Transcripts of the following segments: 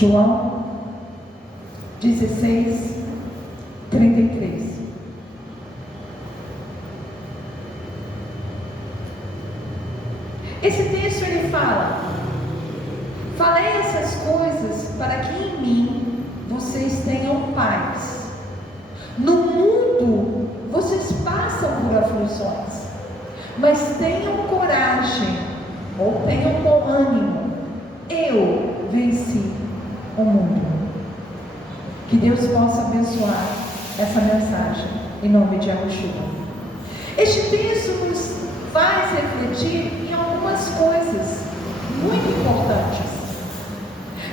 João 16, 33. Esse texto ele fala: falei essas coisas para que em mim vocês tenham paz. No mundo vocês passam por aflições, mas tenham coragem, ou tenham bom ânimo. Eu venci o mundo. Que Deus possa abençoar essa mensagem em nome de Yahushua. Este texto nos faz refletir em algumas coisas muito importantes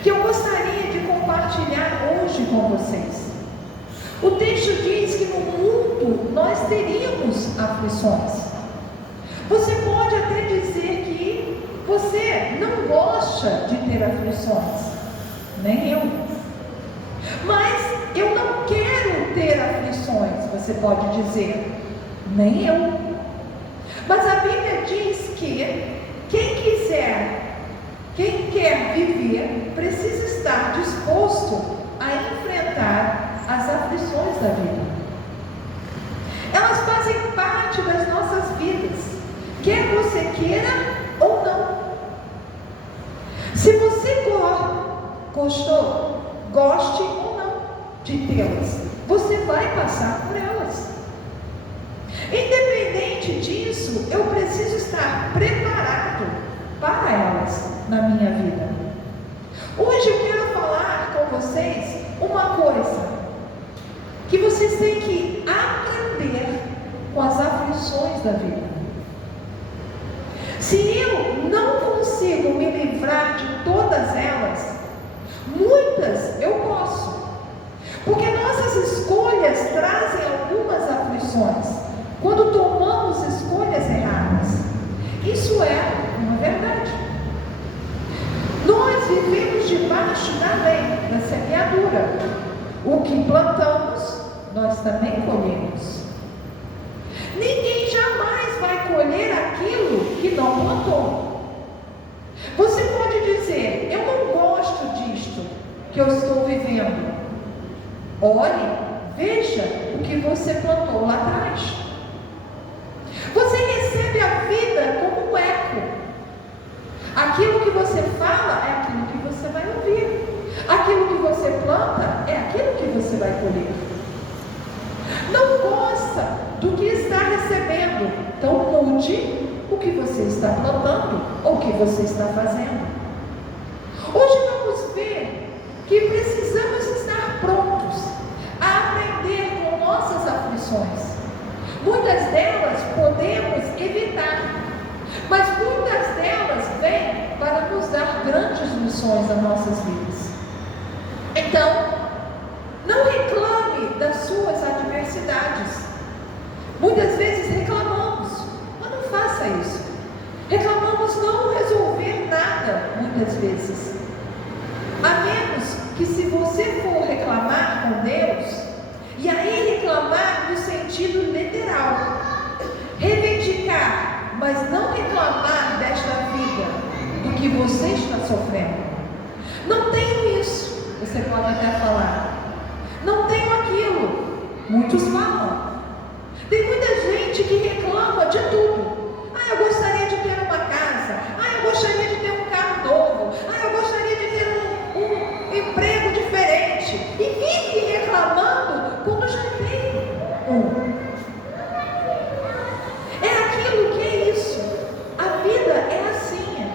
que eu gostaria de compartilhar hoje com vocês. O texto diz que no mundo nós teríamos aflições. Você pode até dizer que você não gosta de ter aflições, nem eu. Mas eu não quero ter aflições, você pode dizer, nem eu. Mas a Bíblia diz que quem quer viver, precisa estar disposto a enfrentar as aflições da vida. Elas fazem parte das nossas vidas, quer você queira ou não. Se você gostou, goste ou não de tê-las, você vai passar por elas. Independente disso, eu preciso estar preparado para elas na minha vida. Hoje eu quero falar com vocês uma coisa que vocês têm que aprender com as aflições da vida. Se eu não consigo me livrar de todas elas, muitas eu posso, porque nossas escolhas trazem algumas aflições quando tomamos escolhas erradas. Isso é uma verdade. Nós vivemos debaixo da lei da semeadura. O que plantamos, nós também colhemos. Ninguém jamais vai colher aquilo que não plantou. Você pode dizer, eu não gosto disto que eu estou vivendo. Olhe, veja o que você plantou lá atrás. Você recebe a vida como um eco. Aquilo que você fala é aquilo que você vai ouvir. Aquilo que você planta é aquilo que você vai colher. Não gosta do que está recebendo, então mude o que você está plantando ou o que você está fazendo. Hoje vamos ver que precisamos estar prontos a aprender com nossas aflições. Muitas delas podemos evitar, mas muitas delas vêm para nos dar grandes lições nas nossas vidas. Então, não reclame das suas adversidades. Muitas vezes reclamamos, mas não faça isso. Reclamamos não resolver nada, muitas vezes. A menos que se você for reclamar com Deus, e aí reclamar no sentido literal, reivindicar, mas não reclamar desta vida, do que você está sofrendo. Não tenho isso, você pode até falar. Não tenho aquilo, muitos falam. Tem muita gente que reclama de tudo. Eu gostaria de ter uma casa. Eu gostaria de ter um carro novo. Eu gostaria de ter um emprego diferente. E vive reclamando quando já tem um. É aquilo que é isso. A vida é assim.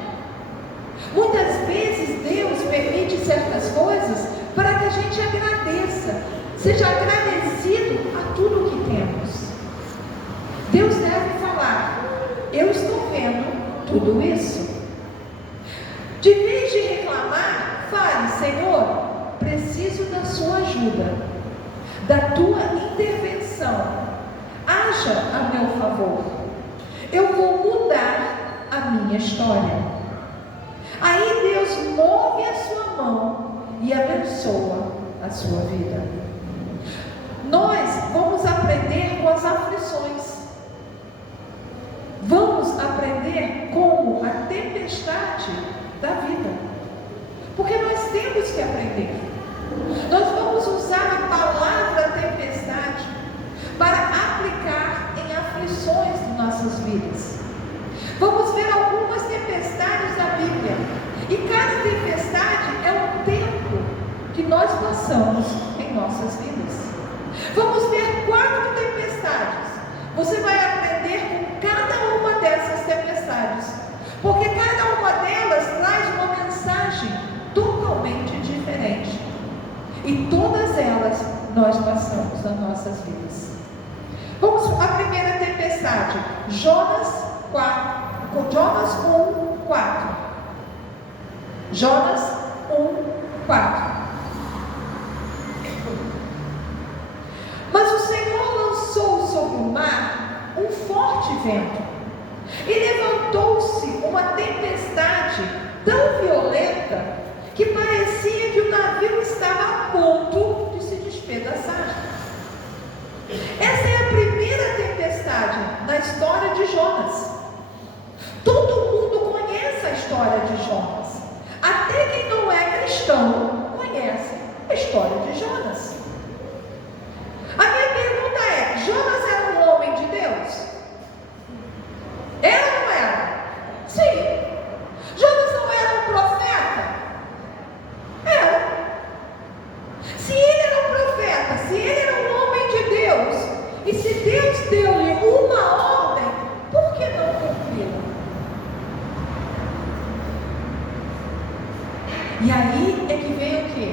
Muitas vezes Deus permite certas coisas para que a gente agradeça. Seja agradecido a tudo que temos. Deus deve falar, eu estou vendo tudo isso. De vez de reclamar, fale, Senhor, preciso da sua ajuda, da tua intervenção. Haja a meu favor. Eu vou mudar a minha história. Aí Deus move a sua mão e abençoa a sua vida. Nós vamos aprender com as aflições. Vamos aprender como a tempestade da vida. Porque nós temos que aprender. Nós vamos usar a palavra tempestade para aplicar em aflições de nossas vidas. Vamos ver algumas tempestades da Bíblia. E cada tempestade é um tempo que nós passamos em nossas vidas. Vamos ver 4 tempestades. Você vai aprender com cada uma dessas tempestades, porque cada uma delas traz uma mensagem totalmente diferente. E todas elas nós passamos nas nossas vidas. Vamos à primeira tempestade. Jonas 1, 4. Jonas 1, 4. Mas o Senhor lançou sobre o mar um forte vento, e levantou-se uma tempestade tão violenta que parecia que o navio estava a ponto de se despedaçar. Essa é a primeira tempestade na história de Jonas. Todo mundo conhece a história de Jonas. Até quem não é cristão conhece a história de Jonas. A minha pergunta é: Jonas era um homem de Deus? Era ou não era? Sim. Jonas não era um profeta? Era. Se ele era um profeta, se ele era um homem de Deus, e se Deus deu-lhe uma ordem, por que não cumpri-la? E aí é que vem o quê?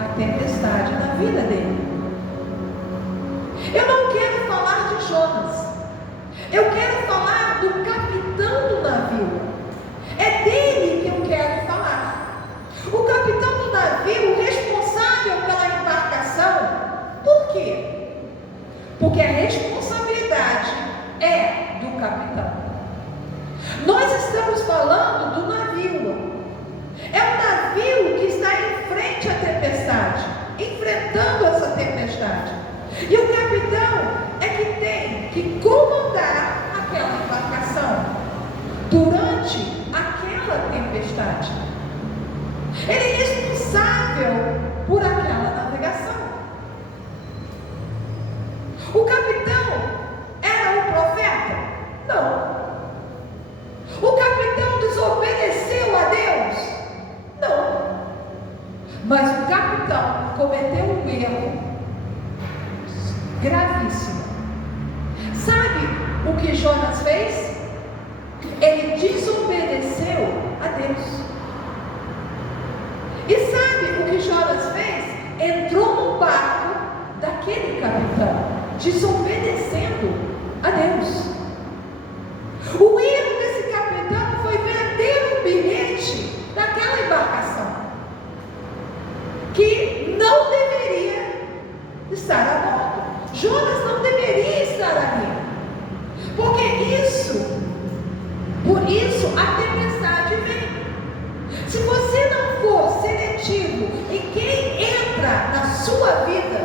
A tempestade na vida dele. Eu não quero falar de Jonas. Eu quero falar do capitão do navio. É dele que eu quero falar. O capitão do navio, responsável pela embarcação. Por quê? Porque a responsabilidade é do capitão. Nós estamos falando do navio. É o navio que está em frente à tempestade, enfrentando essa tempestade. E o capitão é que tem que comandar aquela embarcação durante aquela tempestade. Ele é responsável por aquela navegação. O capitão era um profeta? Não. O capitão desobedeceu a Deus? Não. Mas o capitão cometeu um erro gravíssimo. Sabe o que Jonas fez? Ele desobedeceu a Deus. E sabe o que Jonas fez? Entrou no barco daquele capitão, desobedecendo a Deus. O erro desse capitão foi vender um bilhete daquela embarcação que não deveria estar a bordo. Jonas não deveria estar ali, porque por isso a tempestade vem. Se você não for seletivo em quem entra na sua vida,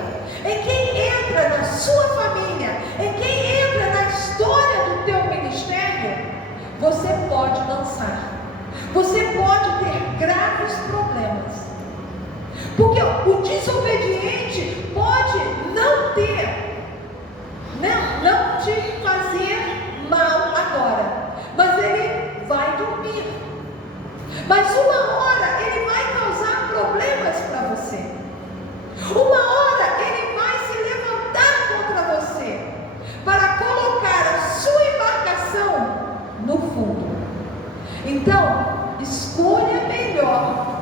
em quem entra na sua família, em quem entra na história do teu ministério, você pode lançar, você pode ter graves problemas, porque o desobediente pode não te fazer mal agora, mas ele vai dormir. Mas uma hora ele vai causar problemas para você. Uma hora ele vai se levantar contra você para colocar a sua embarcação no fundo. Então, escolha melhor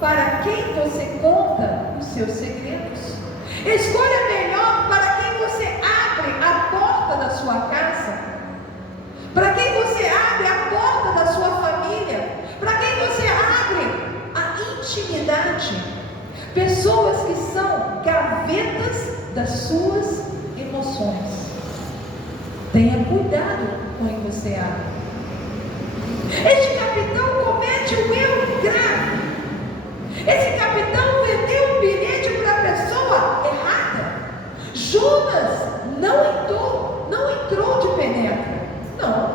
para quem você conta os seus segredos. Escolha melhor para quem você abre a porta da sua casa, para quem você abre a porta da sua família, para quem você abre a intimidade. Pessoas que são gavetas das suas emoções. Tenha cuidado com quem você abre. Este capitão comete um erro grave. Esse capitão vendeu um bilhete para a pessoa errada. Jonas não entrou de penetra. Não.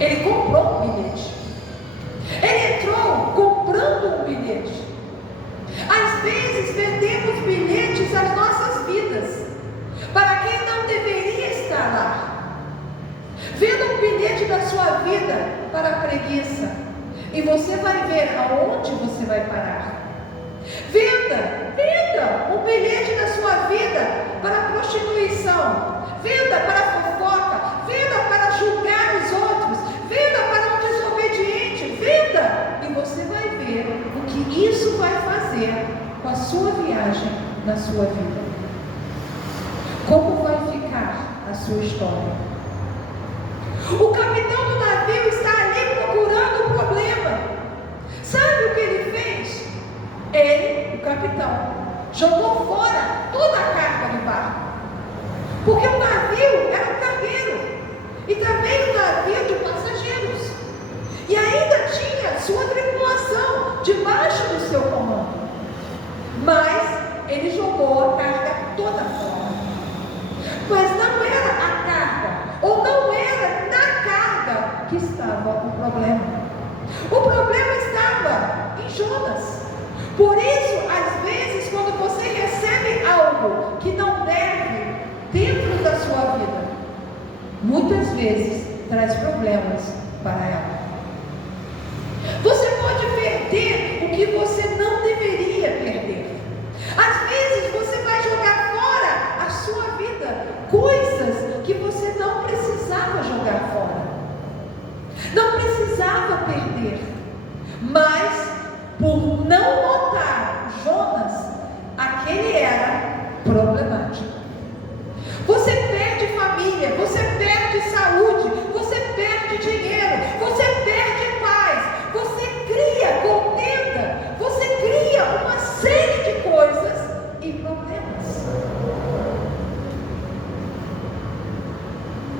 Ele comprou um bilhete. Ele entrou comprando um bilhete. você vai ver aonde você vai parar. Venda um bilhete da sua vida para prostituição, venda para fofoca, venda para julgar os outros, venda para um desobediente, venda, e você vai ver o que isso vai fazer com a sua viagem na sua vida. Como vai ficar a sua história? O capitão do navio está ali procurando o problema. Sabe o que ele fez? Ele, o capitão, jogou fora toda a carga do barco. Porque o navio era um cargueiro e também um navio de passageiros. E ainda tinha sua tripulação debaixo do seu comando. Mas ele jogou a carga toda fora. Mas não era a carga, ou não era na carga que estava o problema. O problema estava em Jonas. Por isso, às vezes, quando você recebe algo que não deve dentro da sua vida, muitas vezes traz problemas para ela. Você pode perder o que você não deveria perder. Às vezes você vai jogar fora a sua vida, coisas que você não precisava jogar fora, não precisava perder, mas por não notar Jonas, aquele era problemático. Você perde família, você perde saúde, você perde dinheiro, você perde paz, você cria contenda, você cria uma série de coisas e problemas.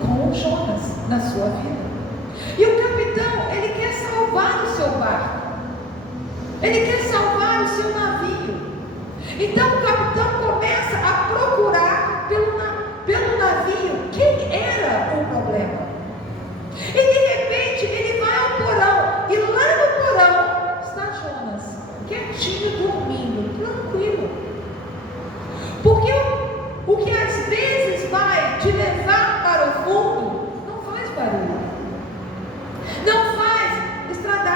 Com Jonas na sua vida. E o capitão, ele quer salvar o seu barco. Ele quer salvar o seu navio. Então o capitão começa a procurar pelo navio quem era o problema. E de repente ele vai ao porão. E lá no porão está Jonas, quietinho, dormindo, tranquilo. Porque o que às vezes vai te levar para o fundo não faz barulho, não faz estradalho.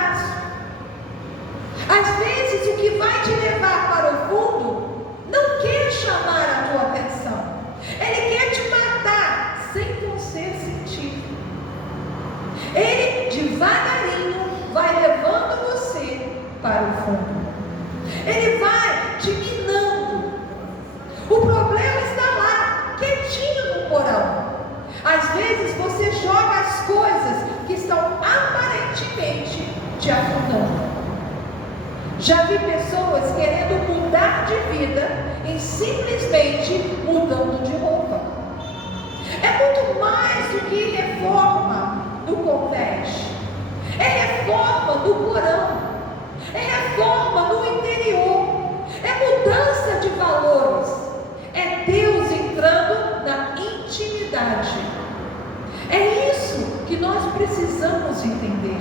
Às vezes o que vai te levar para o fundo não quer chamar a tua atenção. Ele quer te matar sem você sentir. Ele devagarinho vai levando você para o fundo. Ele vai te minando. O problema está lá, quietinho no porão. Às vezes você joga as coisas que estão aparentemente te afundando. Já vi pessoas querendo mudar de vida e simplesmente mudando de roupa. É muito mais do que reforma do convés. É reforma do porão. É reforma no interior. É mudança de valores. É Deus entrando na intimidade. É isso que nós precisamos entender.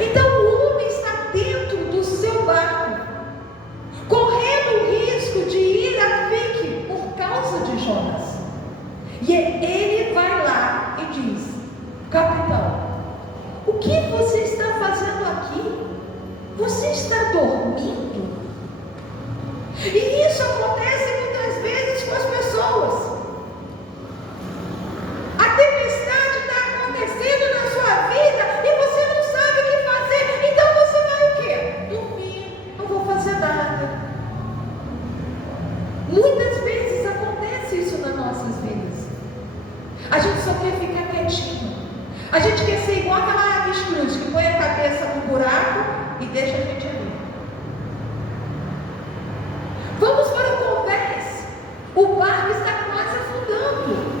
Então o homem está dentro do seu barco, correndo o risco de ir a pique por causa de Jonas. E ele vai lá e diz: capitão, o que você está fazendo aqui? Você está dormindo? E isso acontece muitas vezes com as pessoas. A tempestade está acontecendo na sua vida e você não sabe o que fazer. Então você vai o quê? Dormir, não vou fazer nada. Muitas vezes acontece isso nas nossas vidas. A gente só quer ficar quietinho. A gente quer ser igual aquela avestruz que põe a cabeça no buraco e deixa a gente ali. Vamos para o convés. O barco está quase afundando.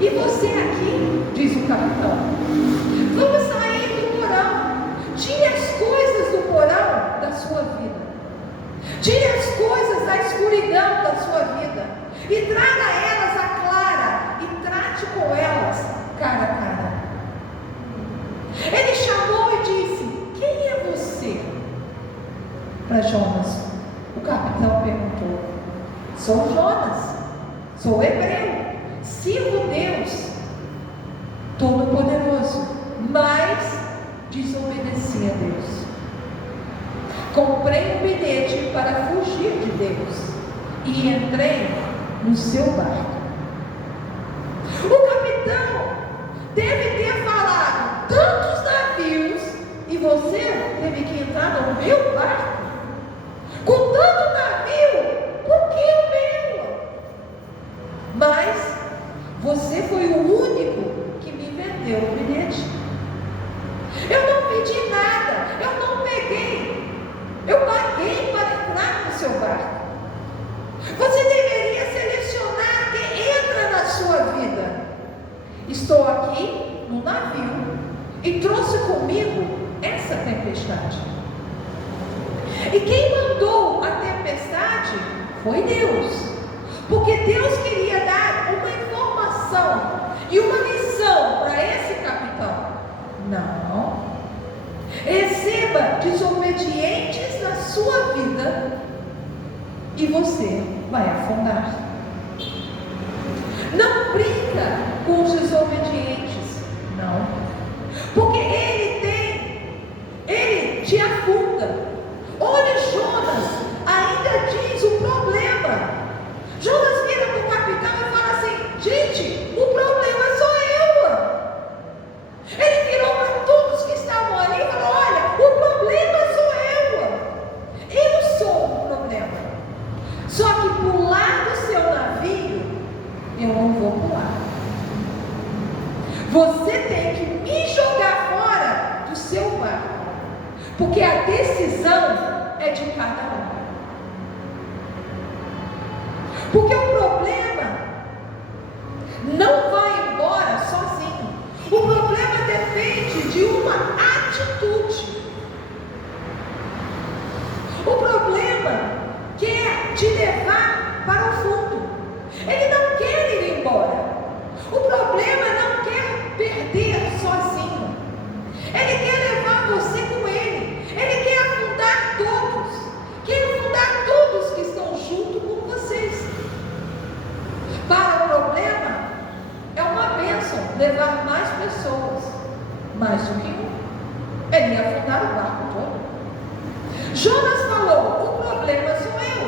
E você aqui, diz o capitão, vamos sair do porão. Tire as coisas do porão da sua vida. Tire as coisas da escuridão da sua vida. E traga elas à clara. E trate com elas cara a cara. Ele chamou e disse: quem é você? Para Jonas. O capitão perguntou: sou Jonas, sou hebreu, sirvo Deus Todo-Poderoso. Mas desobedeci a Deus. Comprei um bilhete para fugir de Deus e entrei no seu barco. O capitão deve ter falado tantos navios e você teve que entrar no meu barco? Com tanto navio, por que o meu? Mas você foi o único que me vendeu o bilhete. Eu não pedi nada, eu não peguei, eu paguei para entrar no seu barco. Você deveria selecionar quem entra na sua vida. Estou aqui no navio e trouxe comigo essa tempestade. E quem mandou a tempestade foi Deus. Porque Deus queria dar uma informação e uma missão para esse capitão. Não. Receba desobedientes na sua vida e você vai afundar. Não brinca com os desobedientes. Não. Porque ele te afunda. Olha Jonas, ainda diz o problema. Jonas vira para o capitão e fala assim: gente, o problema sou eu. Ele virou para todos que estavam ali e falou: olha, o problema sou eu. Eu sou o problema. Só que pular do seu navio, eu não vou pular. Você tem que me jogar fora do seu barco. Porque a decisão é de cada um. Porque o problema não vai embora sozinho. O problema depende de uma atitude. O problema quer te levar para o fundo. Ele não quer ir embora. O problema não quer perder sozinho. Ele quer levar você com ele. Ele quer afundar todos. Quer afundar todos que estão junto com vocês. Para o problema, é uma bênção levar mais pessoas. Mais do que um. Ele ia afundar o barco todo. Jonas falou: o problema sou eu.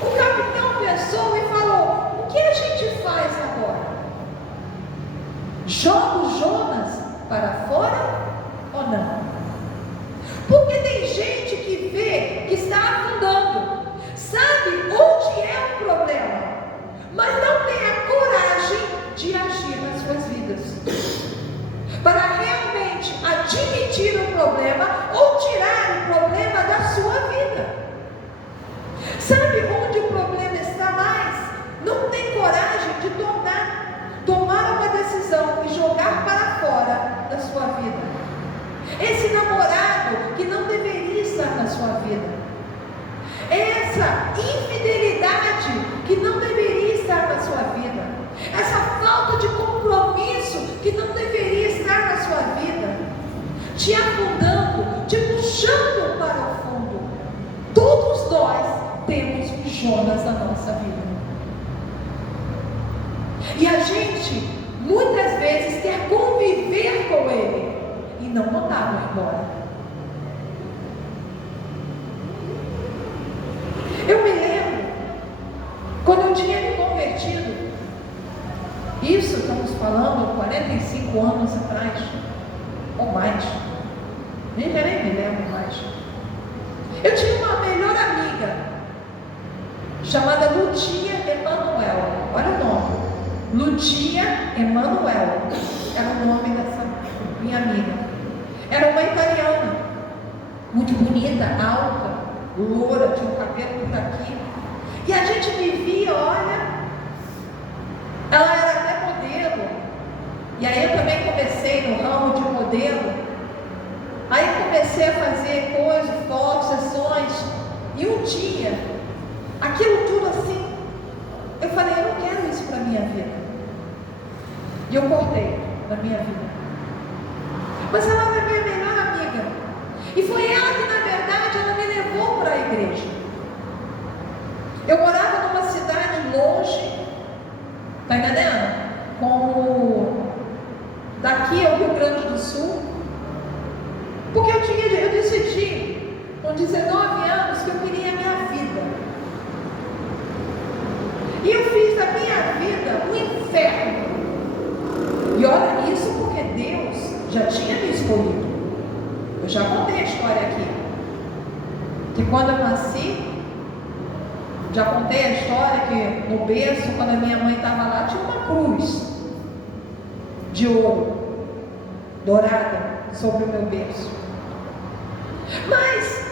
O capitão pensou e falou: o que a gente faz agora? Joga o Jonas para fora ou não? Porque tem gente que vê que está afundando, sabe onde é o problema, mas não tem a coragem de agir nas suas vidas para realmente admitir o problema ou tirar o problema da sua vida. Sabe onde o problema está mais? Não tem coragem de tomar uma decisão e jogar para fora da sua vida. Esse namorado que não deveria estar na sua vida, essa infidelidade que não deveria estar na sua vida, essa falta de compromisso que não deveria estar na sua vida, te afundando, te puxando para o fundo. Todos nós temos um Jonas na nossa vida. E a gente muitas vezes quer conviver com ele e não mandá-lo embora. Eu me lembro quando eu tinha me convertido, isso estamos falando 45 anos atrás ou mais, nem me lembro mais. Eu tinha uma melhor amiga chamada Lutia Emanuel. Olha o nome, Lutia Emanuel era o nome dessa minha amiga. Era uma italiana, muito bonita, alta, loura, tinha o cabelo por aqui. E a gente vivia, olha, ela era até modelo. E aí eu também comecei no ramo de modelo. Aí comecei a fazer coisas, fotos, sessões. E um dia, aquilo tudo assim, eu falei: eu não quero isso para a minha vida. E eu cortei da minha vida. Mas ela era minha melhor amiga. E foi ela que, na verdade, ela me levou para a igreja. Eu morava numa cidade longe, tá entendendo? Como daqui ao Rio Grande do Sul. com 19 anos, que eu queria a minha vida. E eu fiz da minha vida um inferno. E olha, isso porque Deus já tinha me escolhido. Eu já contei a história aqui. Que quando eu nasci, já contei a história que no berço, quando a minha mãe estava lá, tinha uma cruz de ouro, dourada, sobre o meu berço. Mas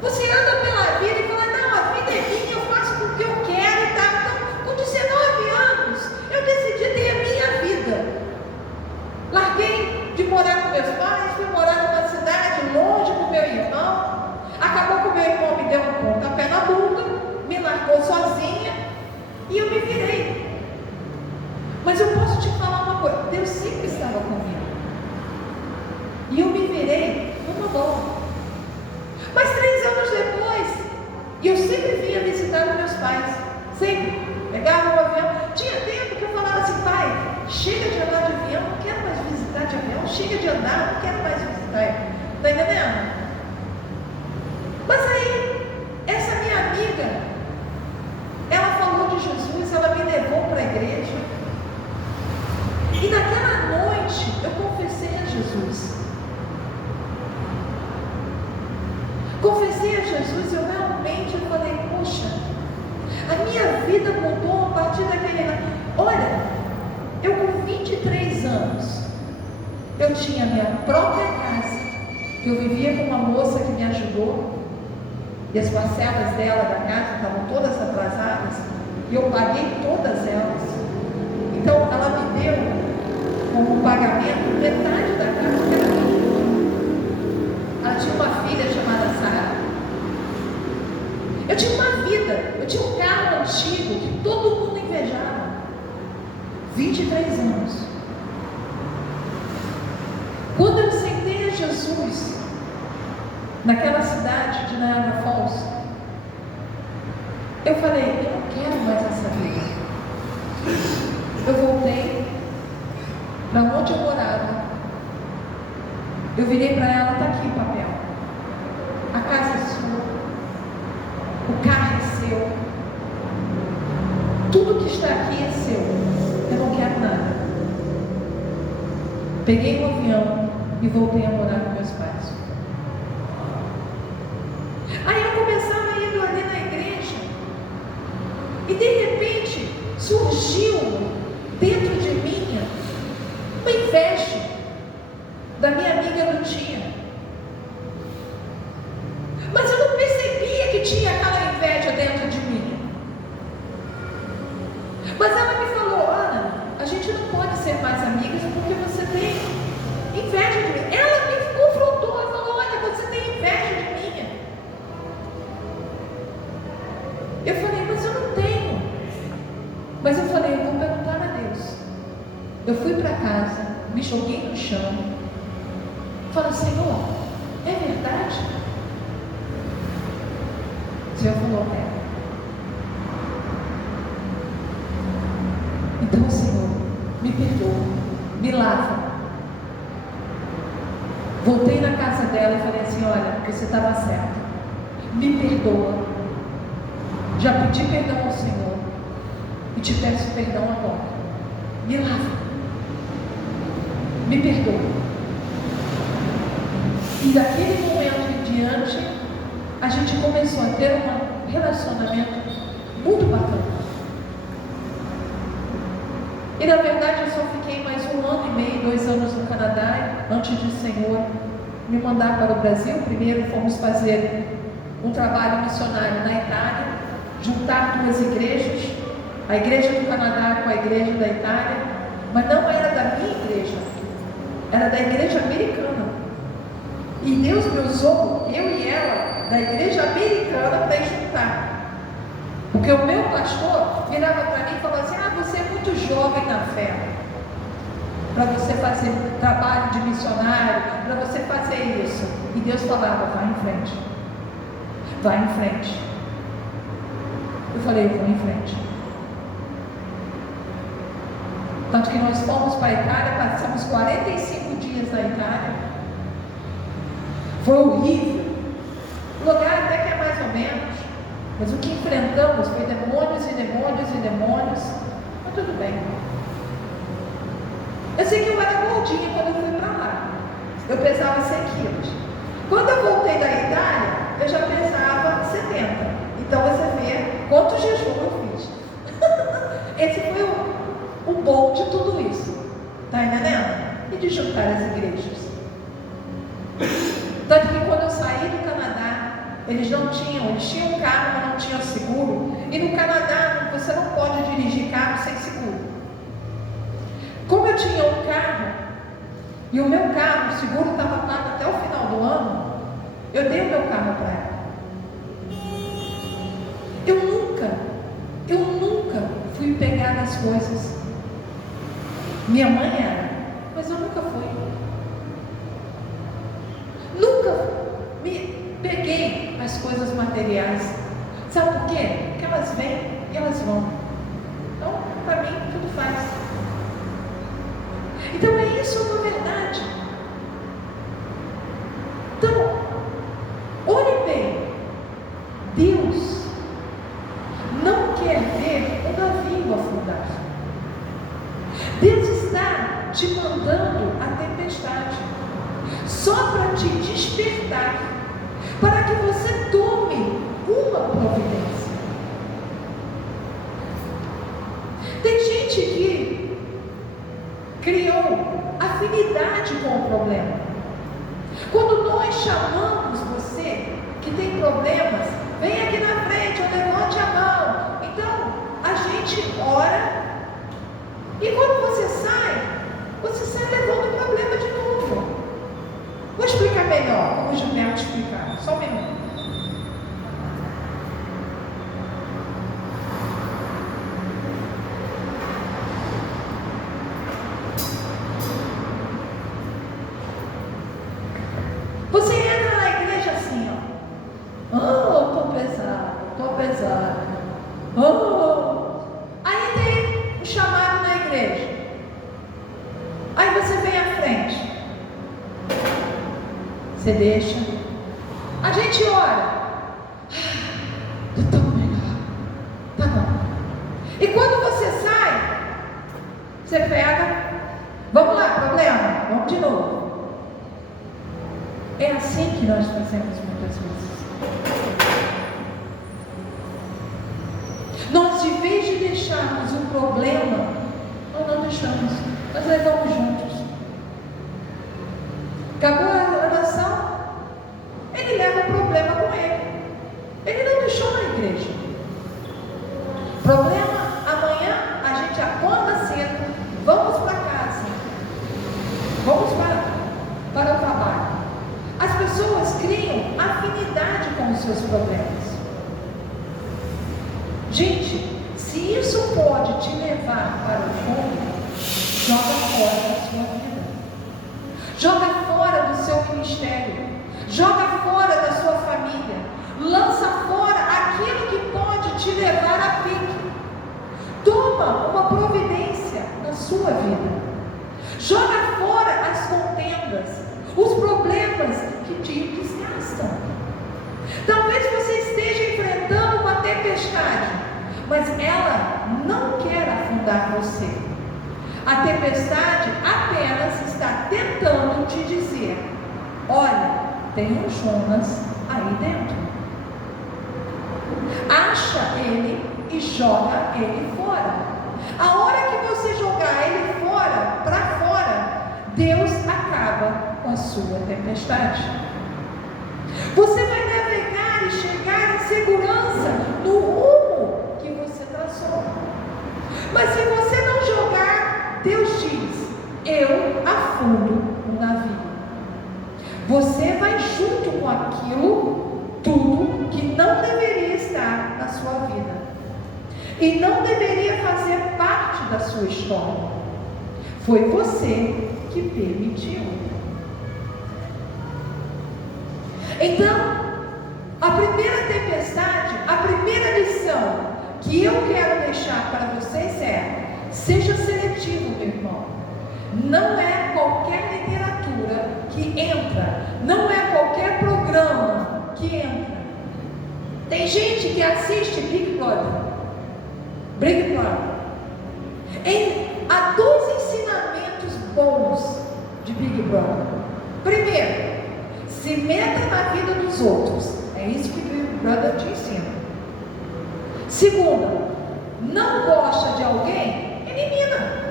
você anda pela vida e fala, não, a vida é minha, eu faço porque eu quero e tal. Então, com 19 anos, eu decidi ter a minha vida. Larguei de morar com meus pais, fui morar numa cidade longe com meu irmão. Acabou que o meu irmão me deu um pontapé na bunda, me largou sozinha e eu me virei. Mas eu posso te falar uma coisa, Deus sempre estava comigo. E eu me virei numa boa. Mas 3 anos depois, eu sempre vinha visitar os meus pais. Sempre. Pegava o avião. Tinha tempo que eu falava assim, pai, chega de andar de avião, não quero mais visitar de avião. Chega de andar, não quero mais visitar. Está entendendo? Mas aí, essa minha amiga, ela falou de Jesus, ela me levou para a igreja. E naquela noite, eu confessei a Jesus. Confessei a Jesus, eu realmente falei, poxa, a minha vida mudou a partir daquele ano. Olha, eu com 23 anos, eu tinha minha própria casa, que eu vivia com uma moça que me ajudou, e as parcelas dela da casa estavam todas atrasadas, e eu paguei todas elas. Então ela me deu como pagamento metade da casa que era minha. Ela tinha uma filha chamada Sara. Eu tinha uma vida, eu tinha um carro antigo que todo mundo invejava. 23 anos. Quando eu aceitei a Jesus naquela cidade de Niagara Falls, eu falei, eu não quero mais essa vida. Eu voltei para onde eu morava. Eu virei para ela, está aqui o papel. A casa é sua. O carro é seu. Tudo que está aqui é seu. Eu não quero nada. Peguei um avião e voltei a morar com meus pais. Aí eu começava indo ali na igreja. E de repente surgiu dentro de mim uma inveja da minha amiga Lutinha. Mas eu não percebia que tinha aquela inveja dentro de mim. Mas ela me falou, Ana, a gente não pode ser mais amigas porque você tem inveja de mim. Ela me confrontou e falou, olha, você tem inveja de mim. Eu falei, mas eu não tenho. Mas eu falei, eu vou perguntar a Deus. Eu fui para casa, me joguei no chão. Falei, Senhor, é verdade? O Senhor falou, é. Então, Senhor, me perdoa, me lava. Voltei na casa dela e falei assim, olha, você estava certo. Me perdoa. Já pedi perdão ao Senhor. E te peço perdão agora. Me lava. Me perdoa. E daquele momento em diante, a gente começou a ter um relacionamento muito bacana. E na verdade eu só fiquei mais 1 ano e meio, 2 anos no Canadá, antes de o Senhor me mandar para o Brasil. Primeiro fomos fazer um trabalho missionário na Itália, juntar 2 igrejas, a igreja do Canadá com a igreja da Itália, mas não era da minha igreja, era da igreja americana. E Deus me usou, eu e ela, da igreja americana para juntar. Porque o meu pastor virava para mim e falava assim, você é muito jovem na fé, para você fazer trabalho de missionário, para você fazer isso. E Deus falava, vai em frente. Vai em frente. Eu falei, eu vou em frente. Tanto que nós fomos para a Itália, passamos 45 dias na Itália. Foi horrível. O lugar Mas o que enfrentamos foi demônios e demônios e demônios. Mas tudo bem. Eu sei que eu era gordinha quando eu fui para lá. Eu pesava 100 quilos. Quando eu voltei da Itália, eu já pesava 70. Então você vê quanto jejum eu fiz. Esse foi o bom de tudo isso. Está entendendo? E de juntar as igrejas. Tanto que quando eu saí do Canadá, eles tinham um carro, mas não tinham seguro. E no Canadá, você não pode dirigir carro sem seguro. Como eu tinha um carro, e o meu carro, o seguro estava pago até o final do ano, eu dei o meu carro para ela. Eu nunca fui pegar nas coisas. Minha mãe era, mas eu nunca fui. Nunca me peguei as coisas materiais. Sabe por quê? Porque elas vêm e elas vão. Então, para mim, tudo faz. Então, é isso uma verdade. Então, olhe bem. Deus não quer ver o navio afundar. Deus está te mandando a tempestade só para te despertar, para que você tome uma providência. Tem gente que criou afinidade com o problema. Quando nós chamamos você que tem problemas, vem aqui na frente, ou levante a mão. Então, a gente ora, e quando você sai levando o problema de novo. Vou explicar melhor, como o Gilberto explicar, só um minuto. Você entra na igreja assim, ó. Oh, estou pesado. Oh. Aí tem um chamado na igreja. Aí você vem à frente. Você deixa. A gente ora. Estou melhor. Tá bom. E quando você sai, você pega. Vamos lá, problema. Vamos de novo. É assim que nós fazemos muitas vezes. Nós, de vez de deixarmos o problema, nós não deixamos. Nós levamos juntos. Acabou a oração, ele leva o problema com ele. Ele não deixou na igreja. Problema, amanhã a gente acorda cedo, vamos para casa, vamos para o trabalho. As pessoas criam afinidade com os seus problemas. Gente, se isso pode te levar para o fundo, joga fora da sua vida. Joga fora do seu ministério. Joga fora da sua família. Lança fora aquilo que pode te levar a pique. Toma uma providência na sua vida. Joga fora as contendas, os problemas que te desgastam. Talvez você esteja enfrentando uma tempestade, mas ela não quer afundar você. A tempestade apenas está tentando te dizer: olha, tem um Jonas aí dentro. Acha ele e joga ele fora. A hora que você jogar ele fora, para fora, Deus acaba com a sua tempestade. Você vai navegar e chegar em segurança no rumo que você traçou. Mas se você não jogar, Deus diz: eu afundo o navio. Você vai junto com aquilo, tudo que não deveria estar na sua vida e não deveria fazer parte da sua história. Foi você que permitiu. Então, a primeira tempestade, a primeira lição que eu quero deixar para vocês é: seja seletivo, meu irmão. Não é qualquer literatura que entra, não é qualquer programa que entra. Tem gente que assiste Big Brother. Há dois ensinamentos bons de Big Brother. Primeiro, se meta na vida dos outros. É isso que Big Brother te ensina. Segundo, não gosta de alguém, elimina.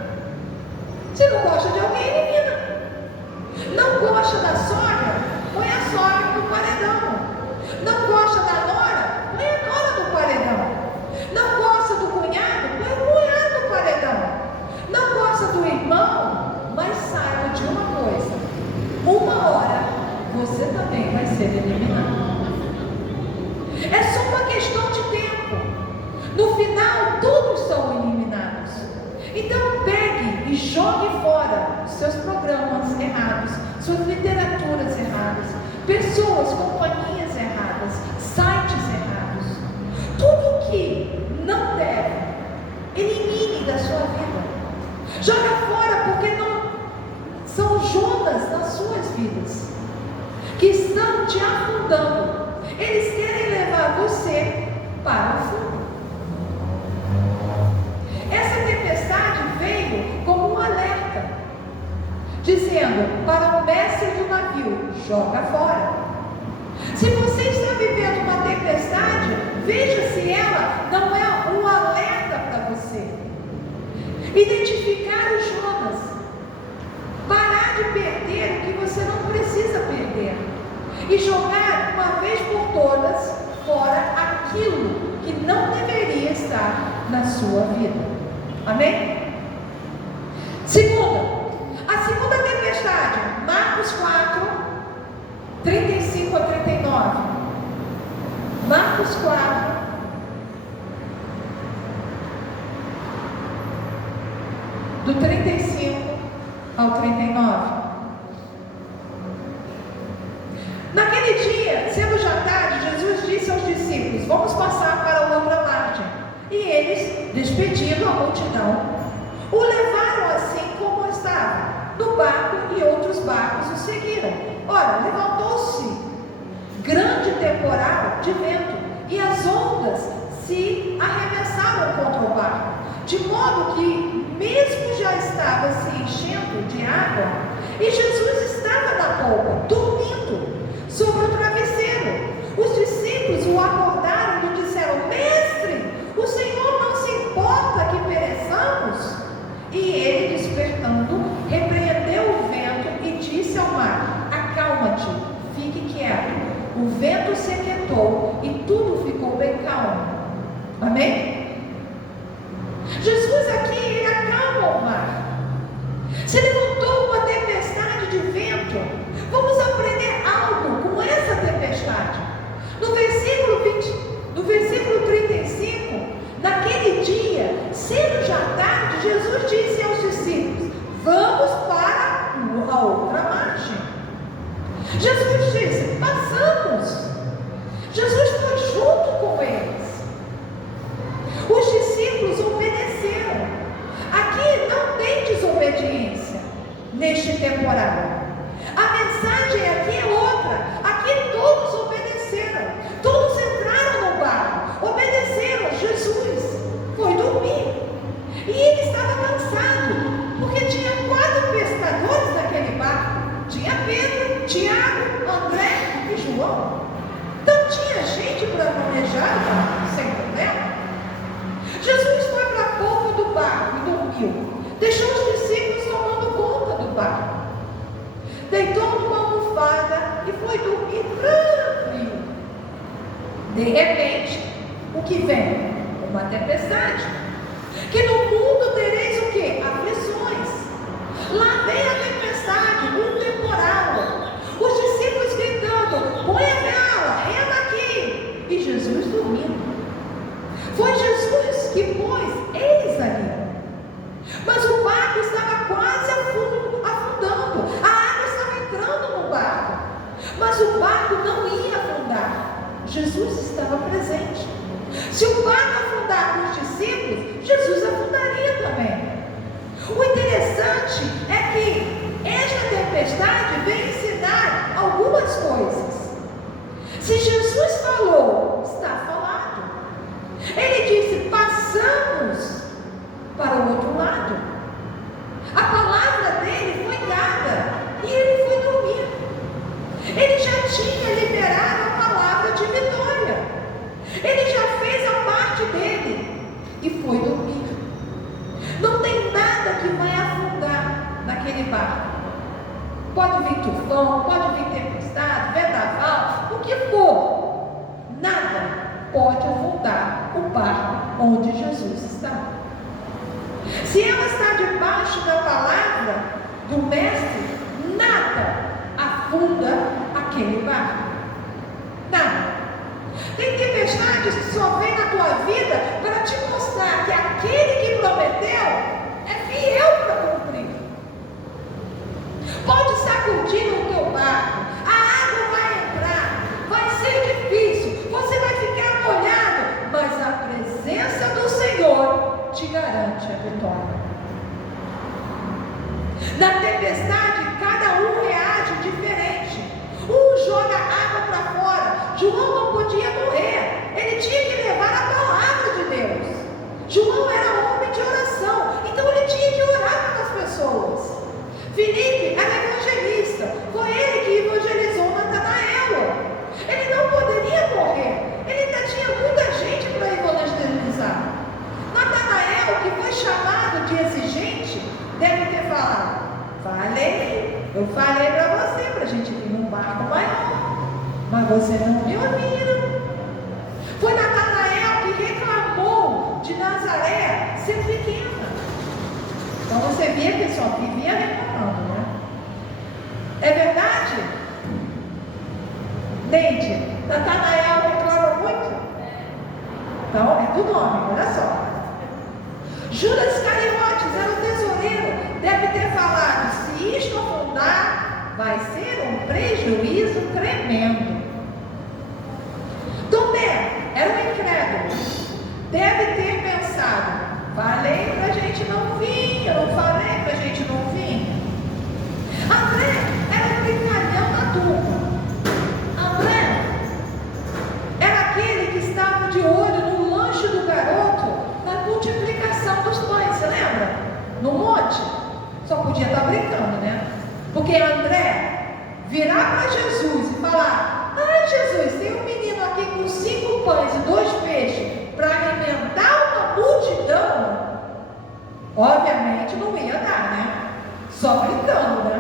Se não gosta de alguém, elimina. Não gosta da sogra, põe a sogra no paredão. Não gosta da nora, põe a nora no paredão. Não gosta do cunhado, põe o cunhado no paredão. Não gosta do irmão, mas saiba de uma coisa: uma hora você também vai ser eliminado. É só uma questão de tempo. No final, todos são eliminados. Então pegue e jogue fora os seus programas errados, suas literaturas erradas, pessoas, companhias erradas, sites errados. Tudo que não deve, elimine da sua vida. Joga fora, porque não são Jonas nas suas vidas que estão te afundando. Eles querem levar você para o fundo. Essa tempestade veio como um alerta, dizendo para o mestre do navio: joga fora. Se você está vivendo uma tempestade, veja se ela não é um alerta para você. Identificar os Jonas, parar de perder o que você não precisa perder e jogar uma vez por todas fora aquilo que não deveria estar na sua vida. Amém? A segunda tempestade, Marcos 4, 35 a 39. Marcos 4, do 35 ao 39. Naquele dia, sendo já tarde, Jesus disse aos discípulos: vamos passar para a outra margem. E eles, despedindo a multidão, o levaram assim como estava, no barco, e outros barcos o seguiram. Ora, levantou-se grande temporal de vento, e as ondas se arremessaram contra o barco, de modo que mesmo já estava se enchendo de água, e Jesus estava na polpa, dormindo sobre o travesseiro. Os discípulos o acordaram e lhe disseram: Mestre, o Senhor não se importa que pereçamos? E ele, despertando, repreendeu o vento e disse ao mar: Acalma-te, fique quieto. O vento se aquietou e tudo ficou bem calmo. Amém? Jesus aqui, ele acalma o mar. Se levantou uma tempestade de vento, vamos aprender algo com essa tempestade. No versículo 35, naquele dia, sendo já tarde, Jesus disse aos discípulos: vamos para a outra margem. Jesus disse: passamos. Jesus foi junto com eles. Os discípulos obedeceram. Aqui não tem desobediência neste temporal. A mensagem aqui é outra. Aqui todos obedeceram. Todos entraram no barco, obedeceram. Jesus foi dormir. E ele estava cansado, porque tinha 4 pescadores naquele barco. Tinha Pedro, Tiago, André e João. Então tinha gente para manejar, sem problema. Jesus foi para a polpa do barco e dormiu. Deixou os discípulos tomando conta do barco. Deitou numa almofada e foi dormir tranquilo. De repente, o que vem? Uma tempestade. Que no mundo tereis o quê? Aflições. Lá vem a tempestade, um temporal. Os discípulos gritando: põe a vela, rema aqui. E Jesus dormindo. Foi Jesus que pôs eles ali. Mas o barco estava quase afundando. A água estava entrando no barco. Mas o barco não ia afundar. Jesus estava presente. Se o barco afundar com os discípulos, Jesus afundaria também. O interessante é que esta tempestade vem ensinar algumas coisas. Se Jesus falou, está falando. pode afundar o barco onde Jesus está. Se ela está debaixo da palavra do Mestre, nada afunda aquele barco. Nada. Tem tempestades que só vem na tua vida para te mostrar que aquele que prometeu é fiel para cumprir. Pode sacudir o teu barco, a água vai entrar, vai ser difícil, você vai ficar molhado, mas a presença do Senhor te garante a vitória. Na tempestade, cada um reage diferente. Um joga água para fora. João não podia morrer, ele tinha que levar a palavra de Deus. João era homem de oração, então ele tinha que orar pelas pessoas. Filipe era evangelista, foi ele que evangelizou Natanael. Ele não poderia morrer, ele ainda tinha muita gente para evangelizar. Natanael, que foi chamado de exigente, deve ter falado: eu falei para você, para a gente vir num barco maior, mas você não me ouviu. Foi Natanael que reclamou de Nazaré ser pequena. Então você via que só vivia reclamando, né? É verdade? Neide, Natanael reclama muito? Então é do nome, olha só. Judas Iscariotes era o tesoureiro, deve ter falado: se isto afundar, vai ser um prejuízo tremendo. Tomé era um incrédulo, deve ter pensado: falei para a gente não vir, eu não falei para a gente não vir. André era o brincalhão da turma. André era aquele que estava de olho no lanche do garoto, na multiplicação dos pães, você lembra? No monte. Só podia estar brincando, né? Porque André virar para Jesus e falar: ai, Jesus, tem um menino aqui com 5 pães e 2 peixes para alimentar uma multidão, obviamente não ia dar, né? Só brincando, né?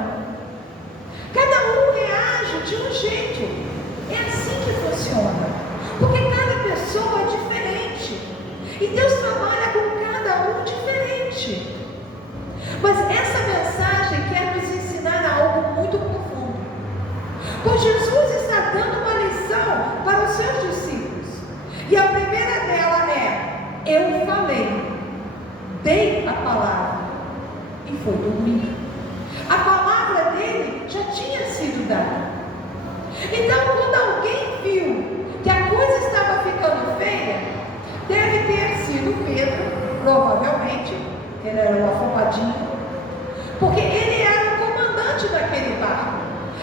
Cada um reage de um jeito. É assim que funciona, porque cada pessoa é diferente e Deus trabalha com cada um diferente. Mas essa mensagem quer nos ensinar algo muito profundo, pois Jesus está dando uma lição para os seus discípulos, e a primeira dela é: eu falei, dei a palavra e foi dormir. A palavra dele já tinha sido dada. Então, quando alguém viu que a coisa estava ficando feia, deve ter sido Pedro, provavelmente, ele era um afobadinho, porque ele era o comandante daquele barco.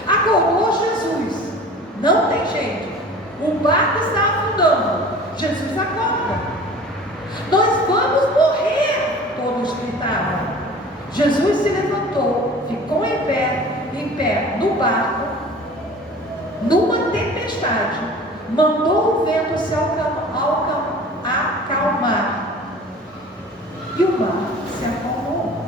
Acordou Jesus: não tem jeito, o barco está afundando. Jesus acorda: nós vamos morrer, todos gritavam. Jesus se levantou, ficou em pé no barco, numa tempestade, mandou o vento se acalmar, e o mar se acalmou.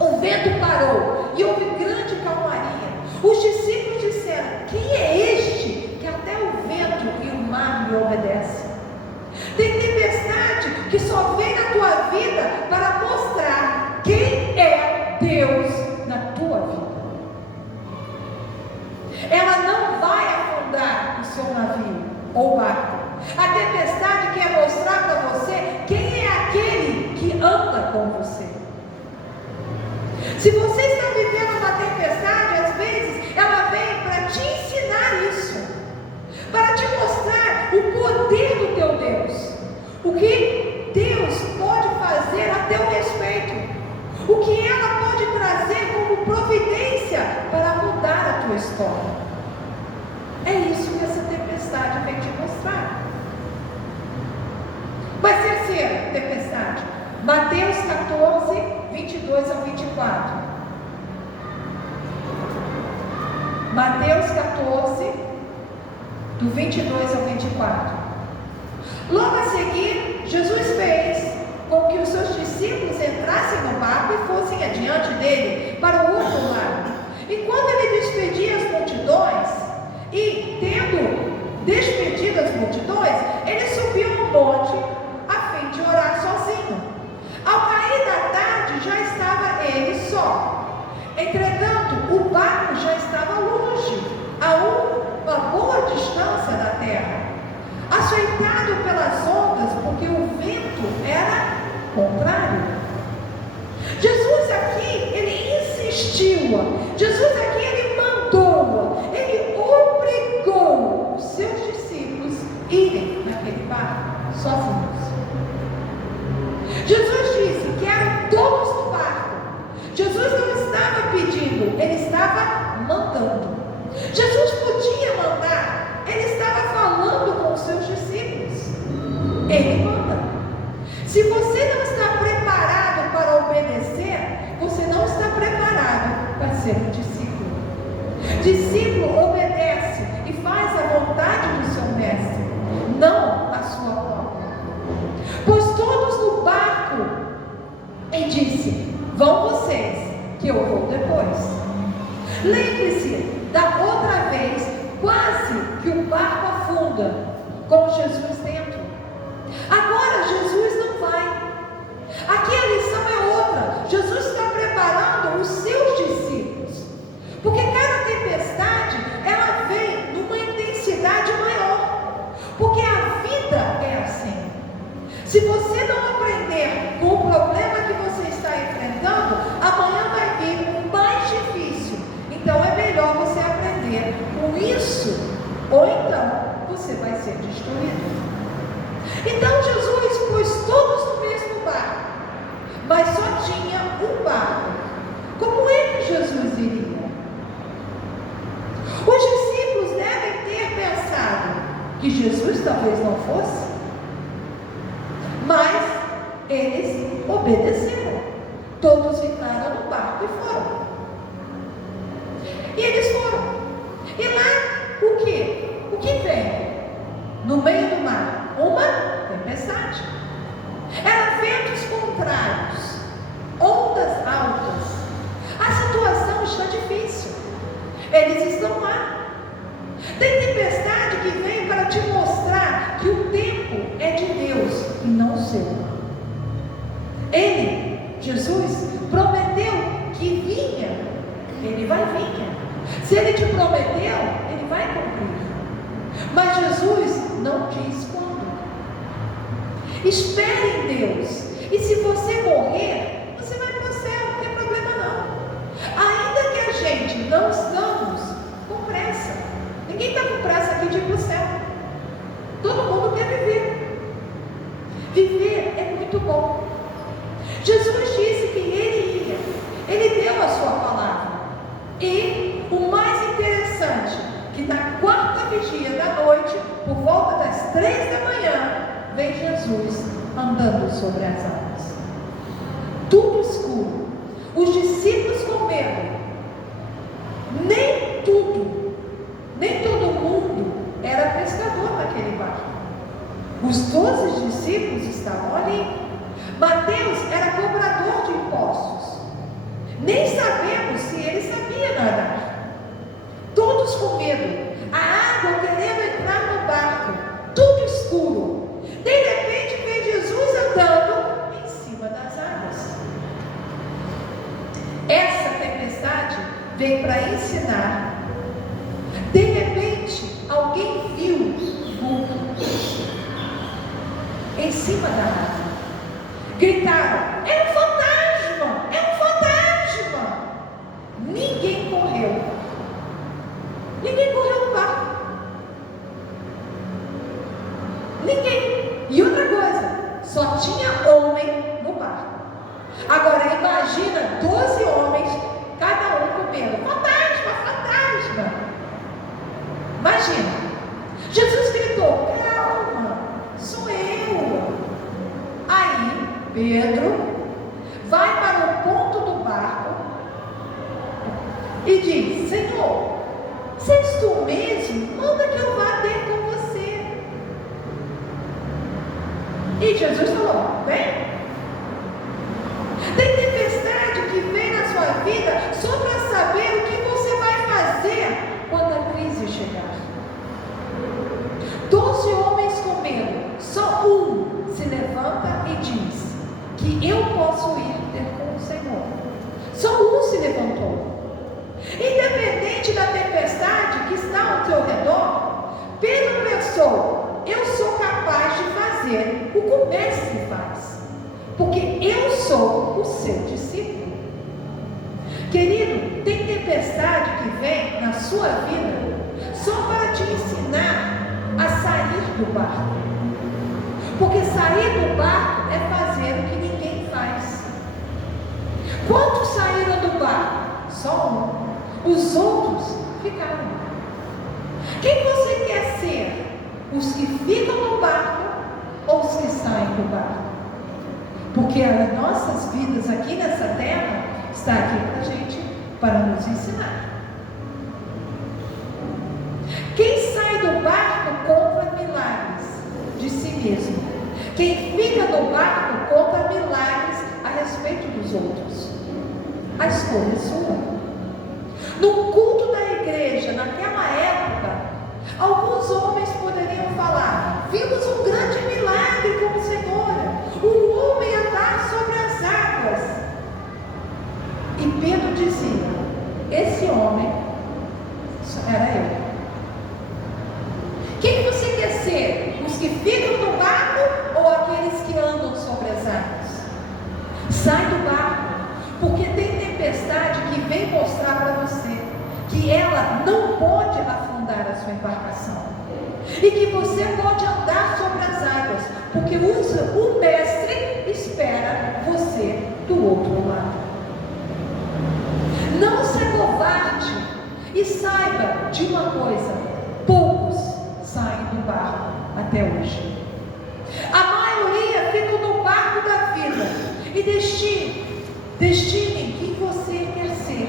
O vento parou e houve grande calmaria. Os discípulos disseram: quem é este que até o vento e o mar lhe obedecem? Tem tempestade que só vem na tua vida para mostrar quem é Deus na tua vida. Ela não vai afundar o seu navio ou barco. A tempestade quer mostrar para você quem é aquele que anda com você. Se você está vivendo uma tempestade, às vezes ela vem para te ensinar isso, para te mostrar o poder do teu Deus, o que Deus pode fazer a teu respeito, o que ela pode trazer como providência para mudar a tua história. É isso que essa tempestade vem te mostrar. Mas terceira tempestade, Mateus 14, 22 ao 24. Mateus 14, do 22 ao 24. Logo a seguir, Jesus fez com que os seus discípulos entrassem no barco e fossem adiante dele para o outro lado. Enquanto ele despedia as multidões, e tendo despedido monte a fim de orar sozinho. Ao cair da tarde, já estava ele só. Entretanto, o barco já estava longe, a uma boa distância da terra, açoitado pelas ondas, porque o vento era contrário. Jesus aqui, ele insistiu, Jesus aqui, ele mandou, ele obrigou os seus discípulos a irem naquele barco sozinhos. Jesus disse que eram todos no barco. Jesus não estava pedindo, ele estava mandando. Jesus podia mandar, ele estava falando com os seus discípulos. Ele manda. Se você não está preparado para obedecer, você não está preparado para ser um discípulo. Discípulo obedece e faz a vontade do seu mestre, não a sua própria. Pôs todos no barco e disse: vão vocês, que eu vou depois. Lembre-se da outra vez, quase que o barco afunda, com Jesus dentro. Agora Jesus não vai. Aqui a lição é outra. Jesus está preparando os seus discípulos, porque cada tempestade, ela vem numa intensidade maior, porque a vida é assim. Se você não aprender com o problema que você está enfrentando, amanhã vai vir um mais difícil. Então é melhor você aprender com isso, ou então você vai ser destruído. Então Jesus pôs todos no mesmo barco, mas só tinha um barco. Como é que Jesus iria? Os discípulos devem ter pensado que Jesus talvez não fosse, mas eles obedeceram. Todos ficaram no barco e foram. E eles foram. E lá, o que? O que vem? No meio do mar? Uma tempestade. Eram ventos contrários, ondas altas. A situação está difícil. Eles estão lá. Tem tempestade que vem para te mostrar que o tempo é de Deus e não seu. Ele, Jesus, prometeu que vinha. Ele vai vir. Se ele te prometeu, ele vai cumprir. Mas Jesus não diz quando. Espere em Deus. E se você morrer, você vai para o céu, não tem problema não. Ainda que a gente não estamos com pressa. Ninguém está com pressa aqui de ir para o céu. Todo mundo quer viver. Viver é muito bom. Jesus disse que ele ia. Ele deu a sua palavra. E o mais interessante, que na quarta vigia da noite, por volta das 3 da manhã, vem Jesus andando sobre as águas. Tudo escuro. Os discípulos com medo. Nem todo mundo era pescador naquele barco. Os 12 discípulos estavam ali. Mateus era cobrador de impostos. Nem sabemos se ele sabia nadar. Todos com medo. A água querendo entrar no barco. Tudo escuro. De repente vem Jesus andando em cima das águas. Essa tempestade veio para ensinar. De repente, alguém viu um vulto em cima da água. Gritaram: é um fantasma! É um fantasma! Ninguém correu. Ninguém correu no barco. Ninguém. E outra coisa, só tinha homem no barco. Agora imagina 12 homens, cada um com medo. Fantasma, fantasma. Imagina. Jesus gritou: calma, sou eu. Aí Pedro vai para o ponto do barco e diz: Senhor, se és tu mesmo, manda que eu vá ter com você. E Jesus falou: vem. Tem tempestade que vem na sua vida só para saber o que você vai fazer quando a crise chegar. 12 homens com medo, só um eu posso ir ter com o Senhor. Só um se levantou. Independente da tempestade que está ao teu redor, Pedro pensou: eu sou capaz de fazer o que o mestre faz, porque eu sou o seu discípulo. Querido, tem tempestade que vem na sua vida só para te ensinar a sair do barco. Porque sair do barco é fazer o que ninguém faz. Quantos saíram do barco? Só um. Os outros ficaram. Quem você quer ser? Os que ficam no barco ou os que saem do barco? Porque as nossas vidas aqui nessa terra está aqui para a gente, para nos ensinar. Quem sai do barco compra milagres de si mesmo. Quem fica no barco compra milagres a respeito dos outros. A escolha é sua. No culto da igreja, naquela época, alguns homens poderiam falar: vimos um grande milagre com o Senhor, um homem andar sobre as águas. E Pedro dizia: esse homem era eu. Quem você quer ser? Os que ficam no barco ou aqueles que andam sobre as águas? Sai do barco, porque tem tempestade que vem mostrar para você que ela não pode afundar a sua embarcação e que você pode andar sobre as águas, porque o mestre espera você do outro lado. Não se acovarde e saiba de uma coisa: poucos saem do barco até hoje. A maioria fica no barco da vida e destinem quem você quer ser.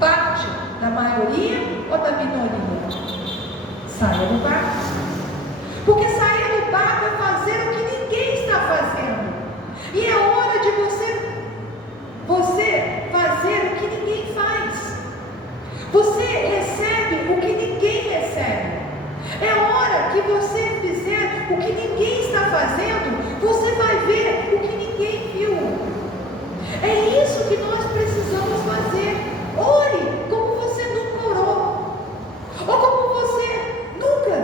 Parte da maioria ou da minoria? Saia do barco. Porque sair do barco é fazer o que ninguém está fazendo. E é hora de você fazer o que ninguém faz. Você recebe o que ninguém recebe. É hora que você fizer o que ninguém está fazendo. Você vai ver o que ninguém viu. É isso que nós precisamos fazer. Ore como você nunca orou, ou como você nunca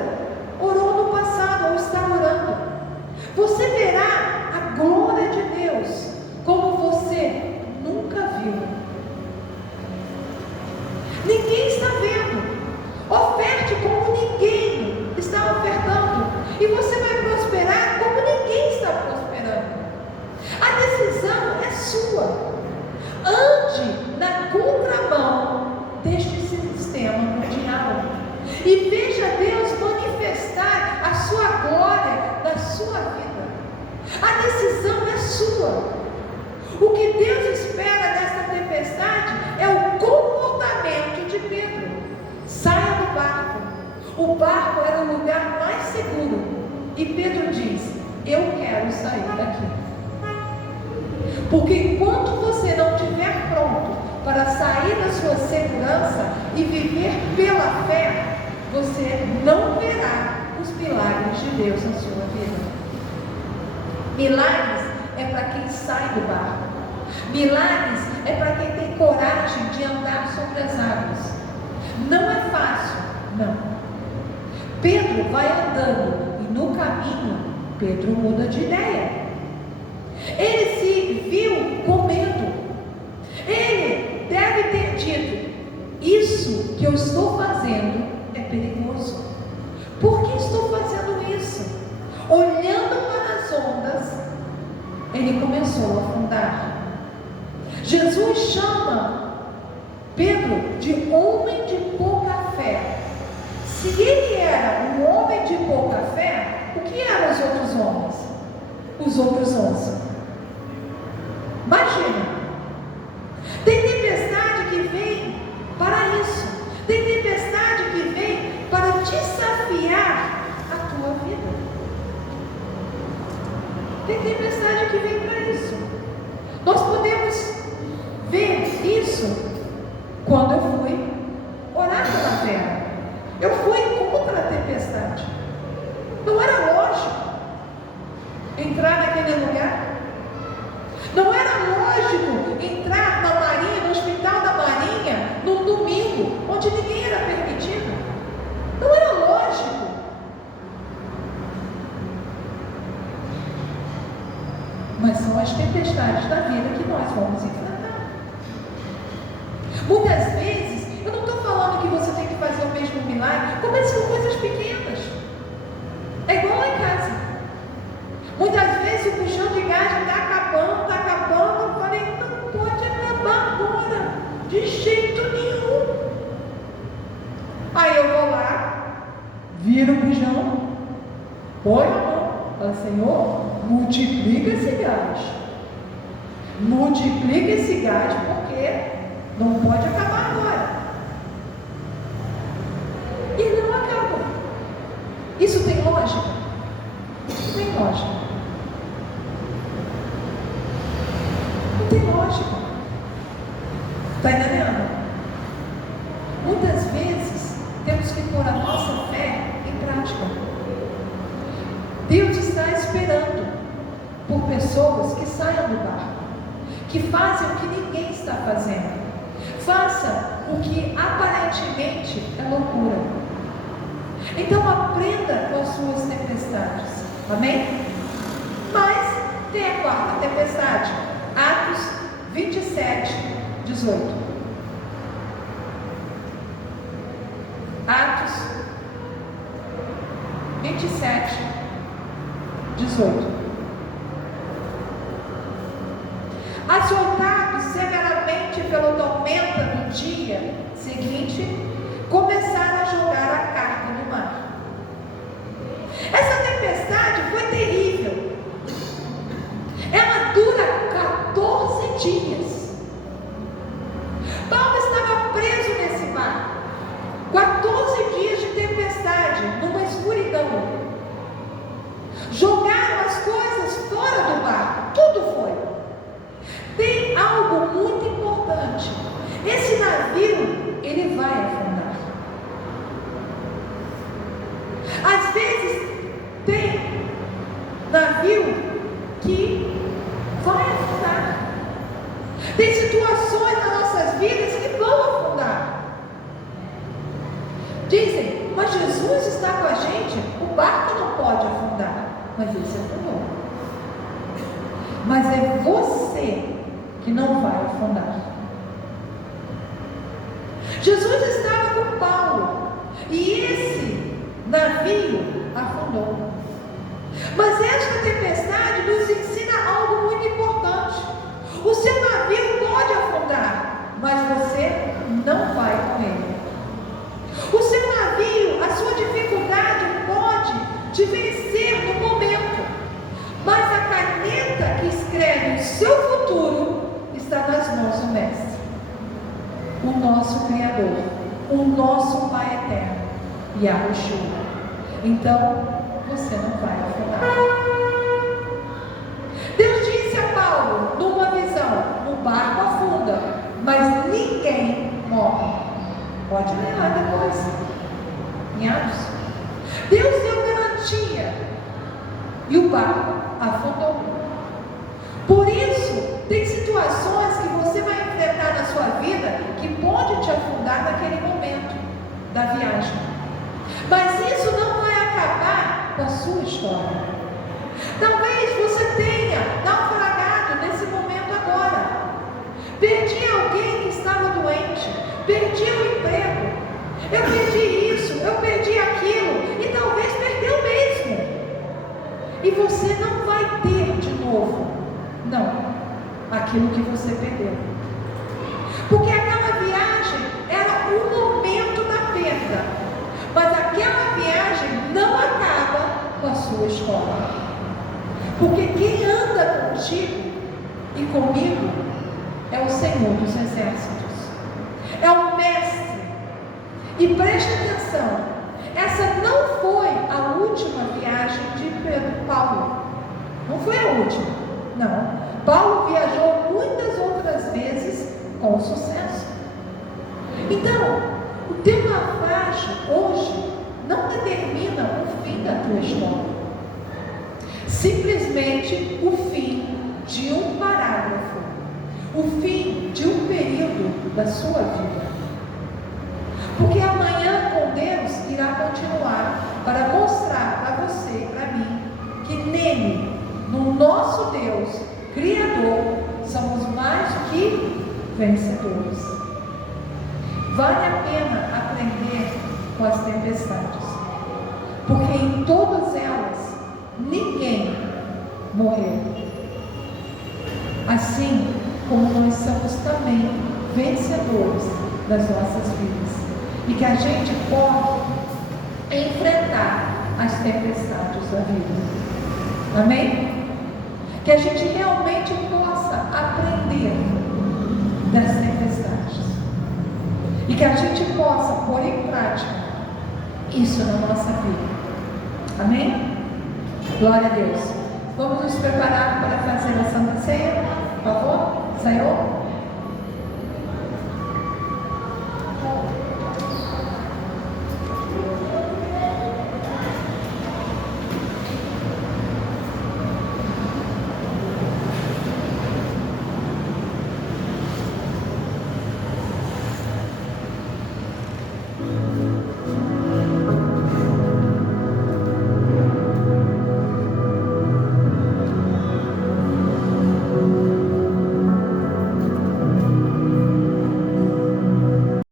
orou no passado ou está orando. Você verá a glória de Deus como você nunca viu. Ninguém está vendo. Oferte como ninguém está ofertando, e você vai prosperar como ninguém está prosperando. A decisão é sua. Ande na contramão deste sistema mundial e veja Deus manifestar a sua glória na sua vida. A decisão é sua. O que Deus espera desta tempestade é o comportamento de Pedro. Saia do barco. O barco era o lugar mais seguro e Pedro diz: eu quero sair daqui. Porque enquanto você não estiver pronto para sair da sua segurança e viver pela fé, você não verá os milagres de Deus na sua vida. Milagres é para quem sai do barco. Milagres é para quem tem coragem de andar sobre as águas. Não é fácil, não. Pedro vai andando e no caminho Pedro muda de ideia. Ele se viu com medo. Ele deve ter dito: isso que eu estou fazendo é perigoso. Por que estou fazendo isso? Olhando para as ondas, ele começou a afundar. Jesus chama Pedro de homem de pouca fé. Se ele era um homem de pouca fé, o que eram os outros homens? Os outros 11. Imagina, tem tempestade que vem para isso, tem tempestade que vem para desafiar a tua vida, tem tempestade que vem para isso. Nós podemos ver isso quando eu fui orar pela terra. Eu fui contra a tempestade. Não era lógico entrar naquele lugar. são as tempestades da vida que nós vamos enfrentar. Muitas vezes, eu não estou falando que você tem que fazer o mesmo milagre, comece com coisas pequenas. É igual lá em casa. Muitas vezes o puxão de gás está acabando. Eu falei, não pode acabar agora, de jeito nenhum. Aí eu vou lá, viro o puxão, põe a mão, fala, Senhor, multiplica esse gás. Multiplica esse gás, porque não pode acabar agora. E não acaba. Isso tem lógica? Não tem lógica. Não tem lógica. Está entendendo? Muitas vezes temos que pôr a nossa fé em prática. Deus está esperando por pessoas que saiam do barco, que fazem o que ninguém está fazendo. Faça o que aparentemente é loucura. Então aprenda com as suas tempestades. Amém? Mas tem a quarta tempestade. Atos 27, 18. Atos 27, 18. Açoitados severamente pelo tormenta do dia seguinte, começaram a jogar a carga no mar. Essa tempestade foi terrível. Ela dura 14 dias. Paulo estava preso nesse mar. 14 dias de tempestade, numa escuridão. Jogaram as coisas fora do barco, tudo foi. Tem algo muito importante. Esse navio, ele vai afundar. Às vezes, tem navio que vai afundar. Tem situações nas nossas vidas que vão afundar. Dizem, mas Jesus está com a gente, o barco não pode afundar. Mas esse afundou. Mas é você que não vai afundar. Jesus estava com Paulo e esse navio afundou. Mas esta tempestade nos ensina algo muito importante. O seu navio pode afundar, mas você não vai com ele. O seu navio, a sua dificuldade pode te vencer no momento, mas a caneta que escreve o seu futuro está nas mãos do Mestre, o nosso Criador, o nosso Pai eterno, Yahushua. Então, você não vai afundar. Deus disse a Paulo, numa visão, o barco afunda, mas ninguém morre. Pode ler lá depois, em Atos. Deus deu garantia e o barco afundou. Por isso, tem situações que você vai enfrentar na sua vida que pode te afundar naquele momento da viagem. Mas isso não vai acabar com a sua história. Talvez você tenha naufragado nesse momento agora. Perdi alguém que estava doente, perdi o emprego, eu perdi isso, eu perdi aquilo, e talvez perdeu mesmo. E você não vai ter de novo, não, aquilo que você perdeu. Porque aquela viagem era o momento da perda, mas aquela viagem não acaba com a sua escola. Porque quem anda contigo e comigo é o Senhor dos Exércitos, é o Mestre. E preste atenção, essa não foi a última viagem de Paulo, não foi a última, não. Paulo viajou muitas outras vezes com sucesso. Então, o teu naufrágio hoje não determina o fim da tua história, simplesmente o fim de um parágrafo, o fim de um período da sua vida. Porque amanhã com Deus irá continuar para mostrar para você e para mim que nele, no nosso Deus, Criador, somos mais que vencedores. Vale a pena aprender com as tempestades, porque em todas elas ninguém morreu. Assim como nós somos também vencedores das nossas vidas, e que a gente pode enfrentar as tempestades da vida. Amém? Que a gente realmente possa aprender das tempestades, e que a gente possa pôr em prática isso na nossa vida. Amém? Glória a Deus. Vamos nos preparar para fazer a Santa Ceia, por favor, Senhor.